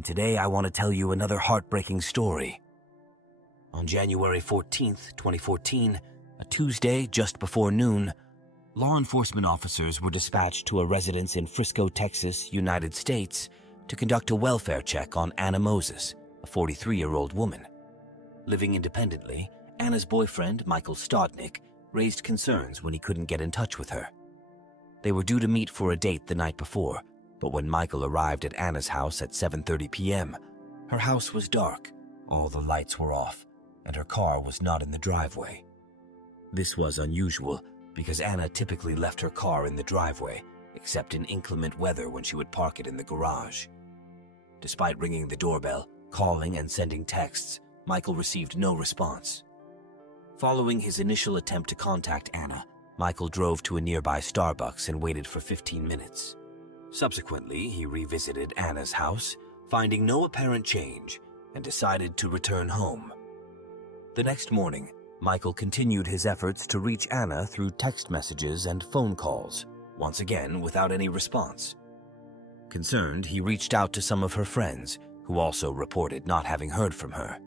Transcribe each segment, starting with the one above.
and today I want to tell you another heartbreaking story. On January 14th, 2014, a Tuesday just before noon, law enforcement officers were dispatched to a residence in Frisco, Texas, United States, to conduct a welfare check on Anna Moses, a 43-year-old woman. Living independently, Anna's boyfriend, Michael Stodnick, raised concerns when he couldn't get in touch with her. They were due to meet for a date the night before, but when Michael arrived at Anna's house at 7:30 p.m., her house was dark, all the lights were off, and her car was not in the driveway. This was unusual because Anna typically left her car in the driveway, except in inclement weather when she would park it in the garage. Despite ringing the doorbell, calling, and sending texts, Michael received no response. Following his initial attempt to contact Anna, Michael drove to a nearby Starbucks and waited for 15 minutes. Subsequently, he revisited Anna's house, finding no apparent change, and decided to return home. The next morning, Michael continued his efforts to reach Anna through text messages and phone calls, once again without any response. Concerned, he reached out to some of her friends, who also reported not having heard from her.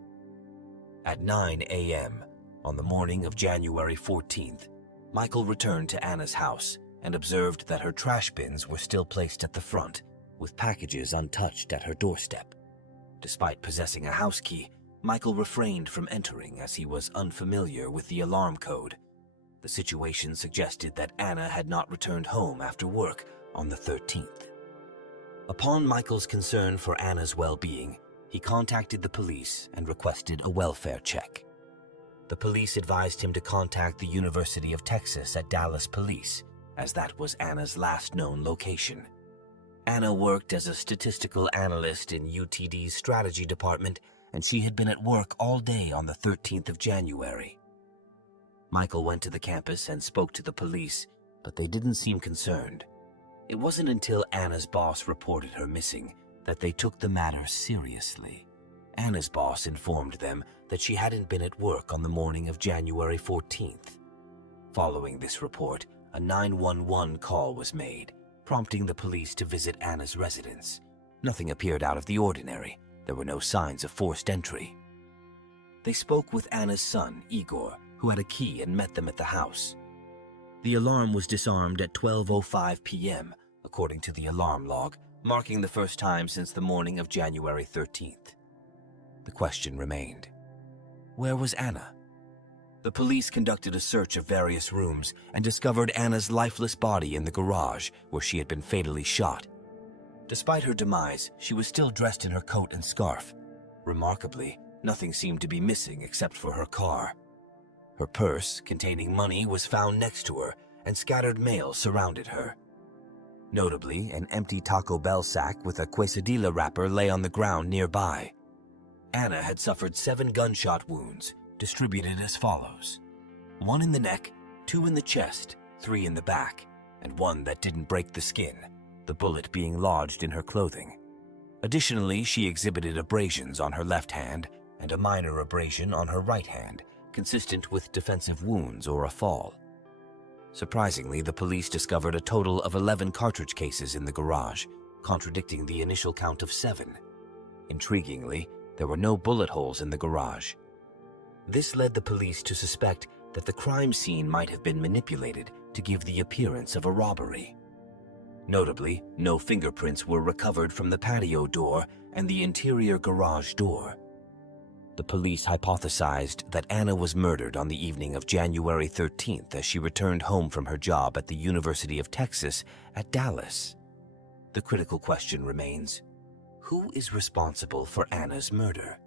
At 9 a.m., on the morning of January 14th, Michael returned to Anna's house and observed that her trash bins were still placed at the front, with packages untouched at her doorstep. Despite possessing a house key, Michael refrained from entering as he was unfamiliar with the alarm code. The situation suggested that Anna had not returned home after work on the 13th. Upon Michael's concern for Anna's well-being, he contacted the police and requested a welfare check. The police advised him to contact the University of Texas at Dallas Police, as that was Anna's last known location. Anna worked as a statistical analyst in UTD's strategy department, and she had been at work all day on the 13th of January. Michael went to the campus and spoke to the police, but they didn't seem concerned. It wasn't until Anna's boss reported her missing that they took the matter seriously. Anna's boss informed them that she hadn't been at work on the morning of January 14th. Following this report, a 911 call was made, prompting the police to visit Anna's residence. Nothing appeared out of the ordinary. There were no signs of forced entry. They spoke with Anna's son, Igor, who had a key and met them at the house. The alarm was disarmed at 12:05 p.m., according to the alarm log, marking the first time since the morning of January 13th. The question remained: where was Anna? The police conducted a search of various rooms and discovered Anna's lifeless body in the garage where she had been fatally shot. Despite her demise, she was still dressed in her coat and scarf. Remarkably, nothing seemed to be missing except for her car. Her purse, containing money, was found next to her, and scattered mail surrounded her. Notably, an empty Taco Bell sack with a quesadilla wrapper lay on the ground nearby. Anna had suffered 7 gunshot wounds, distributed as follows: 1 in the neck, 2 in the chest, 3 in the back, and 1 that didn't break the skin, the bullet being lodged in her clothing. Additionally, she exhibited abrasions on her left hand and a minor abrasion on her right hand, consistent with defensive wounds or a fall. Surprisingly, the police discovered a total of 11 cartridge cases in the garage, contradicting the initial count of 7. Intriguingly, there were no bullet holes in the garage. This led the police to suspect that the crime scene might have been manipulated to give the appearance of a robbery. Notably, no fingerprints were recovered from the patio door and the interior garage door. The police hypothesized that Anna was murdered on the evening of January 13th as she returned home from her job at the University of Texas at Dallas. The critical question remains: who is responsible for Anna's murder?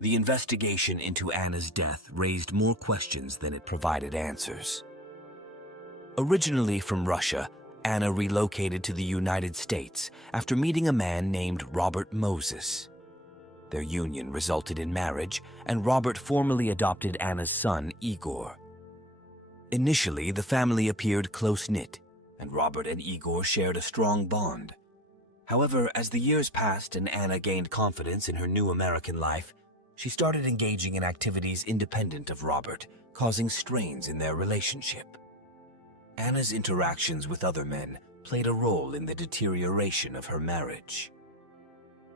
The investigation into Anna's death raised more questions than it provided answers. Originally from Russia, Anna relocated to the United States after meeting a man named Robert Moses. Their union resulted in marriage, and Robert formally adopted Anna's son, Igor. Initially, the family appeared close-knit, and Robert and Igor shared a strong bond. However, as the years passed and Anna gained confidence in her new American life, she started engaging in activities independent of Robert, causing strains in their relationship. Anna's interactions with other men, played a role in the deterioration of her marriage.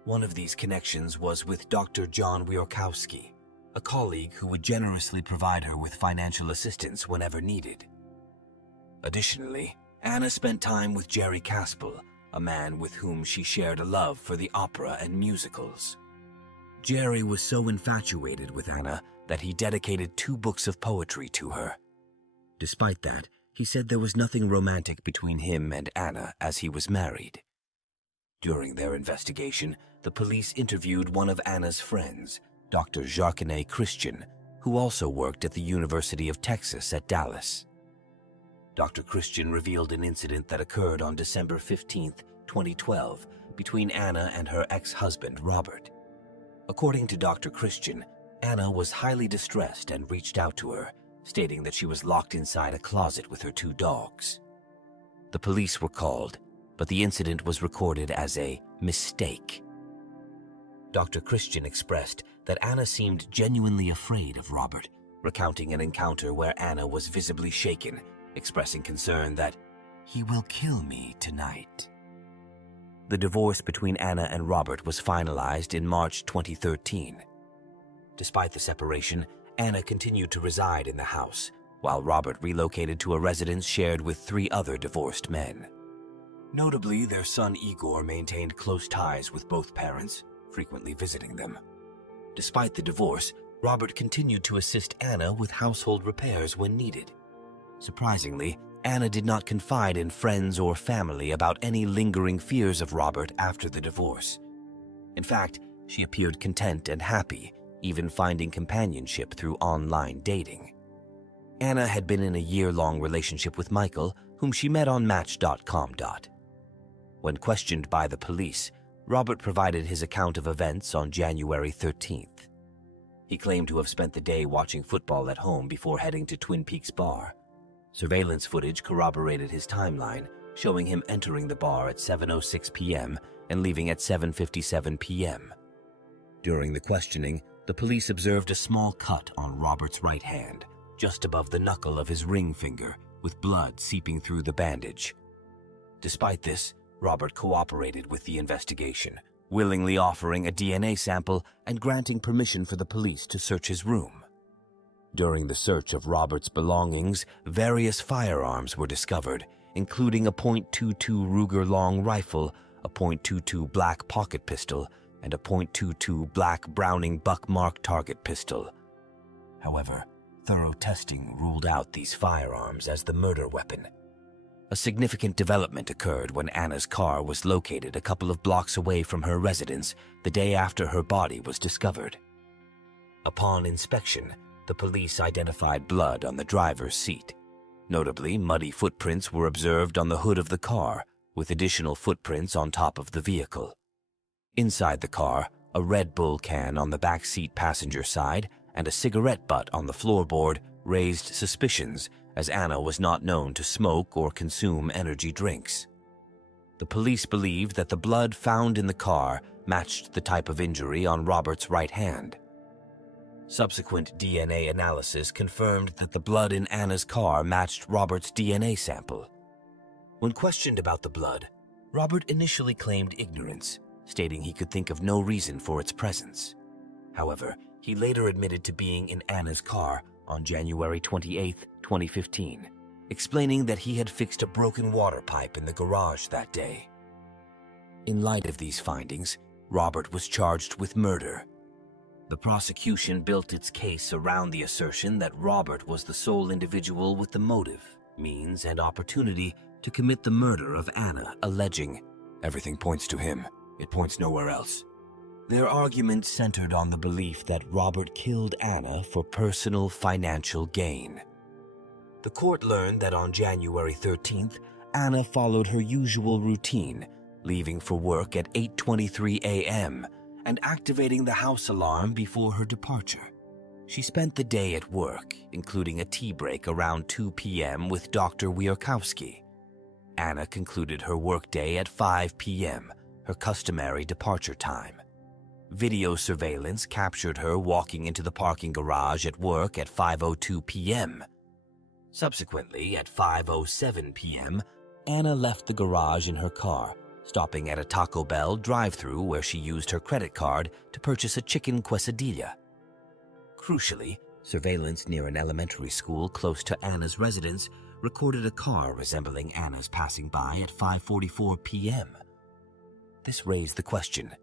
One of these connections was with Dr. John Wierkowski, a colleague who would generously provide her with financial assistance whenever needed. Additionally, Anna spent time with Jerry Caspel, a man with whom she shared a love for the opera and musicals. Jerry was so infatuated with Anna that he dedicated 2 books of poetry to her. Despite that, he said there was nothing romantic between him and Anna as he was married. During their investigation, the police interviewed one of Anna's friends, Dr. Jacques Christian, who also worked at the University of Texas at Dallas. Dr. Christian revealed an incident that occurred on December 15, 2012, between Anna and her ex-husband, Robert. According to Dr. Christian, Anna was highly distressed and reached out to her, stating that she was locked inside a closet with her 2 dogs. The police were called, but the incident was recorded as a mistake. Dr. Christian expressed that Anna seemed genuinely afraid of Robert, recounting an encounter where Anna was visibly shaken, expressing concern that he will kill me tonight. The divorce between Anna and Robert was finalized in March 2013. Despite the separation, Anna continued to reside in the house, while Robert relocated to a residence shared with 3 other divorced men. Notably, their son Igor maintained close ties with both parents, frequently visiting them. Despite the divorce, Robert continued to assist Anna with household repairs when needed. Surprisingly, Anna did not confide in friends or family about any lingering fears of Robert after the divorce. In fact, she appeared content and happy, even finding companionship through online dating. Anna had been in a year-long relationship with Michael, whom she met on Match.com. When questioned by the police, Robert provided his account of events on January 13th. He claimed to have spent the day watching football at home before heading to Twin Peaks Bar. Surveillance footage corroborated his timeline, showing him entering the bar at 7:06 p.m. and leaving at 7:57 p.m. During the questioning, the police observed a small cut on Robert's right hand, just above the knuckle of his ring finger, with blood seeping through the bandage. Despite this, Robert cooperated with the investigation, willingly offering a DNA sample and granting permission for the police to search his room. During the search of Robert's belongings, various firearms were discovered, including a .22 Ruger long rifle, a .22 black pocket pistol, and a .22 black Browning Buckmark target pistol. However, thorough testing ruled out these firearms as the murder weapon. A significant development occurred when Anna's car was located a couple of blocks away from her residence the day after her body was discovered. Upon inspection, the police identified blood on the driver's seat. Notably, muddy footprints were observed on the hood of the car, with additional footprints on top of the vehicle. Inside the car, a Red Bull can on the back seat passenger side and a cigarette butt on the floorboard raised suspicions, as Anna was not known to smoke or consume energy drinks. The police believed that the blood found in the car matched the type of injury on Robert's right hand. Subsequent DNA analysis confirmed that the blood in Anna's car matched Robert's DNA sample. When questioned about the blood, Robert initially claimed ignorance, stating he could think of no reason for its presence. However, he later admitted to being in Anna's car on January 28, 2015, explaining that he had fixed a broken water pipe in the garage that day. In light of these findings, Robert was charged with murder. The prosecution built its case around the assertion that Robert was the sole individual with the motive, means, and opportunity to commit the murder of Anna, alleging, "Everything points to him. It points nowhere else." Their argument centered on the belief that Robert killed Anna for personal financial gain. The court learned that on January 13th, Anna followed her usual routine, leaving for work at 8:23 a.m., and activating the house alarm before her departure. She spent the day at work, including a tea break around 2 p.m. with Dr. Wierkowski. Anna concluded her workday at 5 p.m., her customary departure time. Video surveillance captured her walking into the parking garage at work at 5:02 p.m. Subsequently, at 5:07 p.m., Anna left the garage in her car, stopping at a Taco Bell drive-thru where she used her credit card to purchase a chicken quesadilla. Crucially, surveillance near an elementary school close to Anna's residence recorded a car resembling Anna's passing by at 5:44 p.m. This raised the question: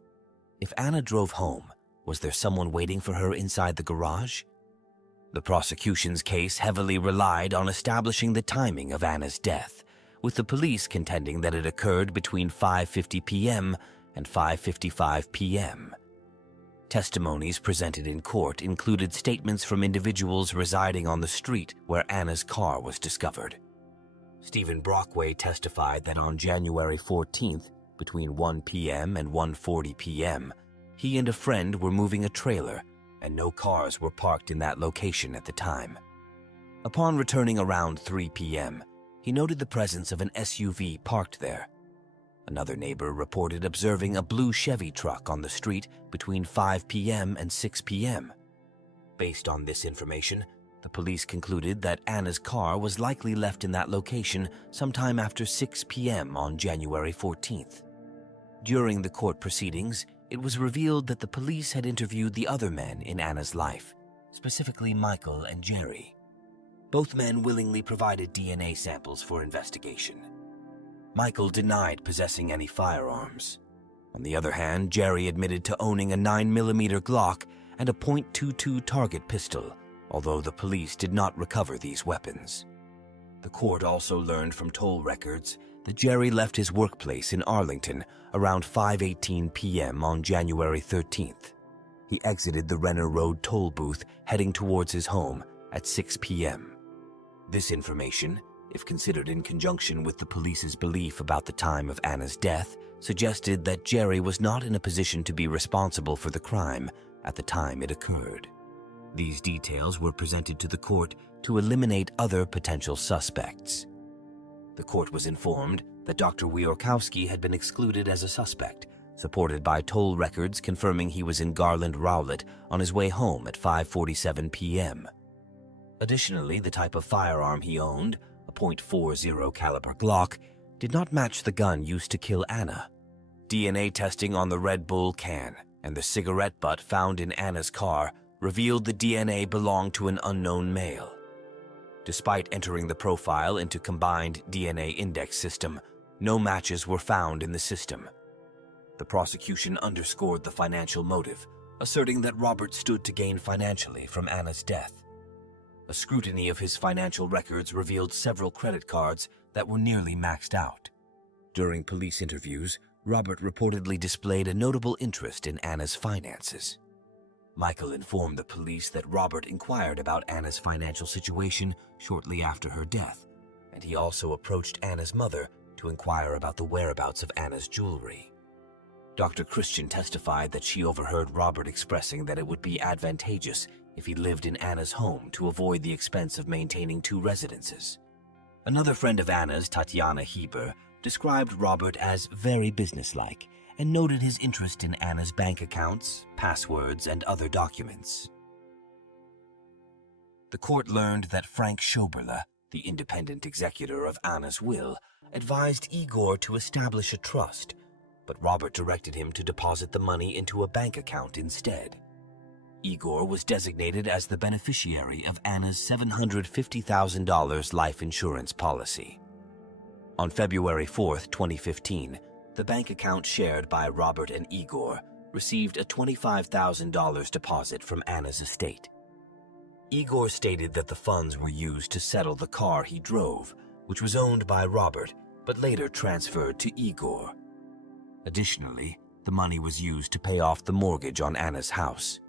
if Anna drove home, was there someone waiting for her inside the garage? The prosecution's case heavily relied on establishing the timing of Anna's death, with the police contending that it occurred between 5:50 p.m. and 5:55 p.m. Testimonies presented in court included statements from individuals residing on the street where Anna's car was discovered. Stephen Brockway testified that on January 14th, between 1 p.m. and 1:40 p.m., he and a friend were moving a trailer, and no cars were parked in that location at the time. Upon returning around 3 p.m., he noted the presence of an SUV parked there. Another neighbor reported observing a blue Chevy truck on the street between 5 p.m. and 6 p.m. Based on this information, the police concluded that Anna's car was likely left in that location sometime after 6 p.m. on January 14th. During the court proceedings, it was revealed that the police had interviewed the other men in Anna's life, specifically Michael and Jerry. Both men willingly provided DNA samples for investigation. Michael denied possessing any firearms. On the other hand, Jerry admitted to owning a 9mm Glock and a .22 target pistol, although the police did not recover these weapons. The court also learned from toll records that Jerry left his workplace in Arlington around 5:18 p.m. on January 13th. He exited the Renner Road toll booth heading towards his home at 6 p.m. This information, if considered in conjunction with the police's belief about the time of Anna's death, suggested that Jerry was not in a position to be responsible for the crime at the time it occurred. These details were presented to the court to eliminate other potential suspects. The court was informed that Dr. Wiorkowski had been excluded as a suspect, supported by toll records confirming he was in Garland Rowlett on his way home at 5:47 p.m. Additionally, the type of firearm he owned, a .40 caliber Glock, did not match the gun used to kill Anna. DNA testing on the Red Bull can and the cigarette butt found in Anna's car revealed the DNA belonged to an unknown male. Despite entering the profile into combined DNA index system, no matches were found in the system. The prosecution underscored the financial motive, asserting that Robert stood to gain financially from Anna's death. A scrutiny of his financial records revealed several credit cards that were nearly maxed out. During police interviews, Robert reportedly displayed a notable interest in Anna's finances. Michael informed the police that Robert inquired about Anna's financial situation shortly after her death, and he also approached Anna's mother to inquire about the whereabouts of Anna's jewelry. Dr. Christian testified that she overheard Robert expressing that it would be advantageous if he lived in Anna's home to avoid the expense of maintaining two residences. Another friend of Anna's, Tatiana Heber, described Robert as very businesslike and noted his interest in Anna's bank accounts, passwords, and other documents. The court learned that Frank Schoberle, the independent executor of Anna's will, advised Igor to establish a trust, but Robert directed him to deposit the money into a bank account instead. Igor was designated as the beneficiary of Anna's $750,000 life insurance policy. On February 4, 2015, the bank account shared by Robert and Igor received a $25,000 deposit from Anna's estate. Igor stated that the funds were used to settle the car he drove, which was owned by Robert but later transferred to Igor. Additionally, the money was used to pay off the mortgage on Anna's house.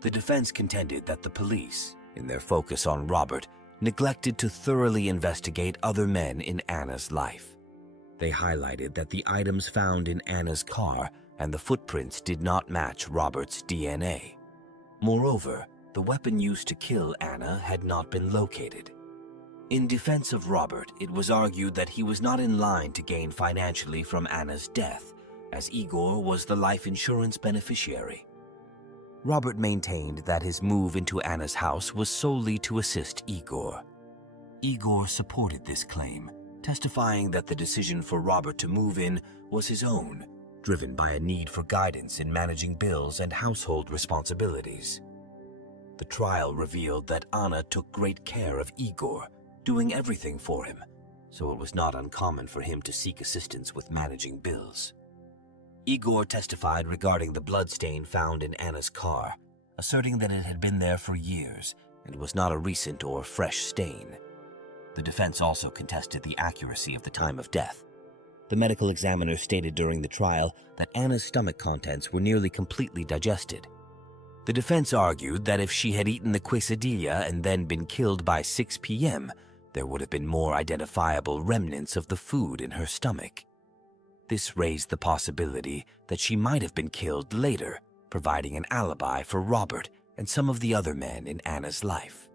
The defense contended that the police, in their focus on Robert, neglected to thoroughly investigate other men in Anna's life. They highlighted that the items found in Anna's car and the footprints did not match Robert's DNA. Moreover, the weapon used to kill Anna had not been located. In defense of Robert, it was argued that he was not in line to gain financially from Anna's death, as Igor was the life insurance beneficiary. Robert maintained that his move into Anna's house was solely to assist Igor. Igor supported this claim, testifying that the decision for Robert to move in was his own, driven by a need for guidance in managing bills and household responsibilities. The trial revealed that Anna took great care of Igor, doing everything for him, so it was not uncommon for him to seek assistance with managing bills. Igor testified regarding the bloodstain found in Anna's car, asserting that it had been there for years and was not a recent or fresh stain. The defense also contested the accuracy of the time of death. The medical examiner stated during the trial that Anna's stomach contents were nearly completely digested. The defense argued that if she had eaten the quesadilla and then been killed by 6 p.m., there would have been more identifiable remnants of the food in her stomach. This raised the possibility that she might have been killed later, providing an alibi for Robert and some of the other men in Anna's life.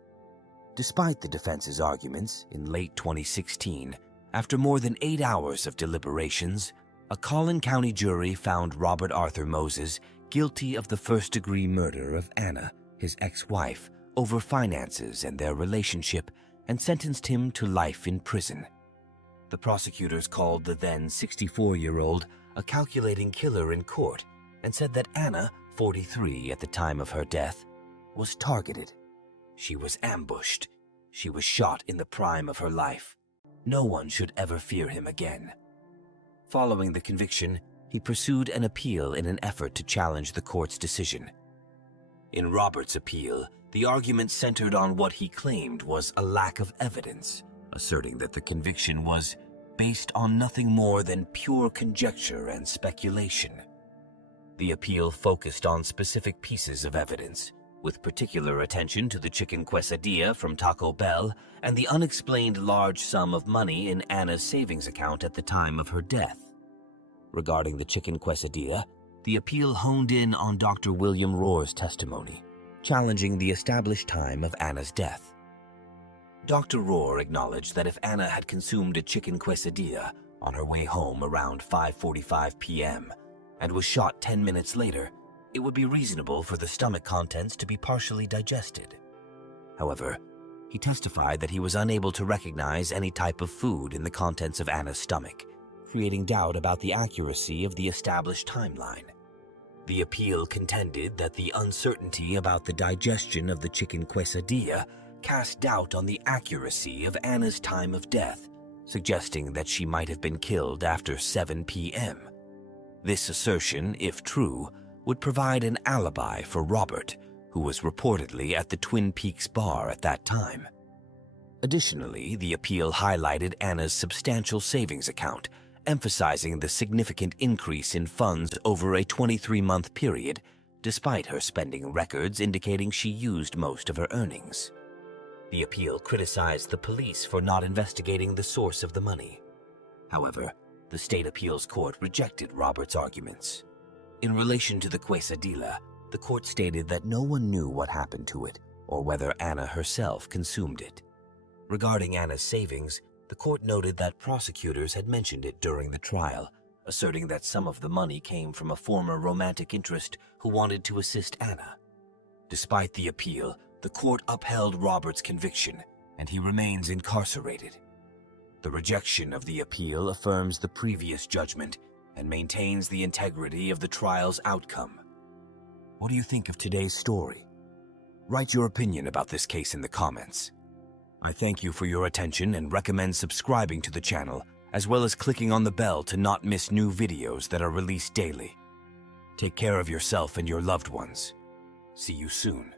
Despite the defense's arguments, in late 2016, after more than 8 hours of deliberations, a Collin County jury found Robert Arthur Moses guilty of the first-degree murder of Anna, his ex-wife, over finances and their relationship, and sentenced him to life in prison. The prosecutors called the then 64-year-old a calculating killer in court and said that Anna, 43 at the time of her death, was targeted. She was ambushed. She was shot in the prime of her life. No one should ever fear him again. Following the conviction, he pursued an appeal in an effort to challenge the court's decision. In Robert's appeal, the argument centered on what he claimed was a lack of evidence, asserting that the conviction was based on nothing more than pure conjecture and speculation. The appeal focused on specific pieces of evidence, with particular attention to the chicken quesadilla from Taco Bell and the unexplained large sum of money in Anna's savings account at the time of her death. Regarding the chicken quesadilla, the appeal honed in on Dr. William Rohr's testimony, challenging the established time of Anna's death. Dr. Rohr acknowledged that if Anna had consumed a chicken quesadilla on her way home around 5:45 p.m. and was shot 10 minutes later, it would be reasonable for the stomach contents to be partially digested. However, he testified that he was unable to recognize any type of food in the contents of Anna's stomach, creating doubt about the accuracy of the established timeline. The appeal contended that the uncertainty about the digestion of the chicken quesadilla cast doubt on the accuracy of Anna's time of death, suggesting that she might have been killed after 7 p.m. This assertion, if true, would provide an alibi for Robert, who was reportedly at the Twin Peaks bar at that time. Additionally, the appeal highlighted Anna's substantial savings account, emphasizing the significant increase in funds over a 23-month period, despite her spending records indicating she used most of her earnings. The appeal criticized the police for not investigating the source of the money. However, the state appeals court rejected Robert's arguments. In relation to the quesadilla, the court stated that no one knew what happened to it or whether Anna herself consumed it. Regarding Anna's savings, the court noted that prosecutors had mentioned it during the trial, asserting that some of the money came from a former romantic interest who wanted to assist Anna. Despite the appeal, the court upheld Robert's conviction, and he remains incarcerated. The rejection of the appeal affirms the previous judgment and maintains the integrity of the trial's outcome. What do you think of today's story? Write your opinion about this case in the comments. I thank you for your attention and recommend subscribing to the channel, as well as clicking on the bell to not miss new videos that are released daily. Take care of yourself and your loved ones. See you soon.